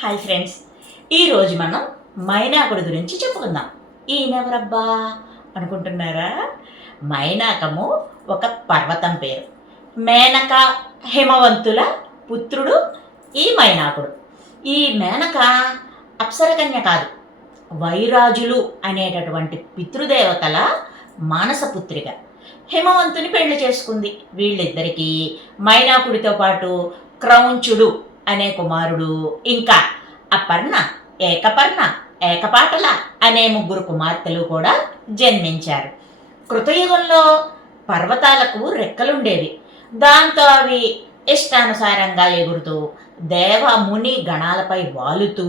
Hi friends, ఈరోజు మనం మైనాకుడి గురించి చెప్పుకుందాం. ఈయనెవరబ్బా అనుకుంటున్నారా? మైనాకము ఒక పర్వతం పేరు. మేనక హిమవంతుల పుత్రుడు ఈ మైనాకుడు. ఈ మేనక అప్సరకన్య కాదు, వైరాజులు అనేటటువంటి పితృదేవతల మానసపుత్రిక. హిమవంతుని పెళ్లి చేసుకుంది. వీళ్ళిద్దరికీ మైనాకుడితో పాటు క్రౌంచుడు అనే కుమారుడు, ఇంకా అపర్ణ, ఏకపర్ణ, ఏకపాటల అనే 3 కుమార్తెలు కూడా జన్మించారు. కృతయుగంలో పర్వతాలకు రెక్కలుండేవి. దాంతో అవి ఇష్టానుసారంగా ఎగురుతూ దేవ ముని గణాలపై వాలుతూ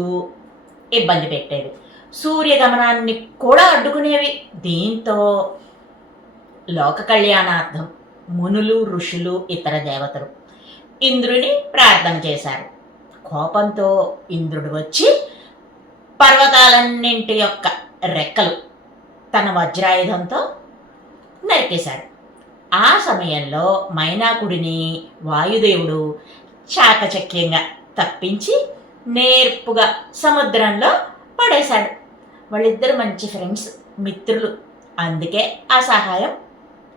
ఇబ్బంది పెట్టేవి. సూర్యగమనాన్ని కూడా అడ్డుకునేవి. దీంతో లోక కళ్యాణార్థం మునులు, ఋషులు, ఇతర దేవతలు ఇంద్రుని ప్రార్థన చేశారు. కోపంతో ఇంద్రుడు వచ్చి పర్వతాలన్నింటి యొక్క రెక్కలు తన వజ్రాయుధంతో నరికేశాడు. ఆ సమయంలో మైనాకుడిని వాయుదేవుడు చాకచక్యంగా తప్పించి నేర్పుగా సముద్రంలో పడేశాడు. వాళ్ళిద్దరు మంచి ఫ్రెండ్స్, మిత్రులు. అందుకే ఆ సహాయం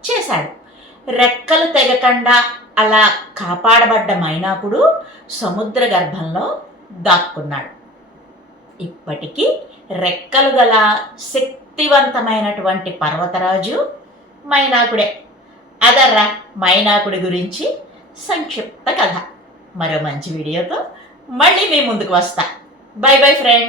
చేశాడు. రెక్కలు తెగకుండా అలా కాపాడబడ్డ మైనాకుడు సముద్ర గర్భంలో దాక్కున్నాడు. ఇప్పటికీ రెక్కలు గల శక్తివంతమైనటువంటి పర్వతరాజు మైనాకుడే. అదర్రా మైనాకుడి గురించి సంక్షిప్త కథ. మరో మంచి వీడియోతో మళ్ళీ మీ ముందుకు వస్తా. By bye friends.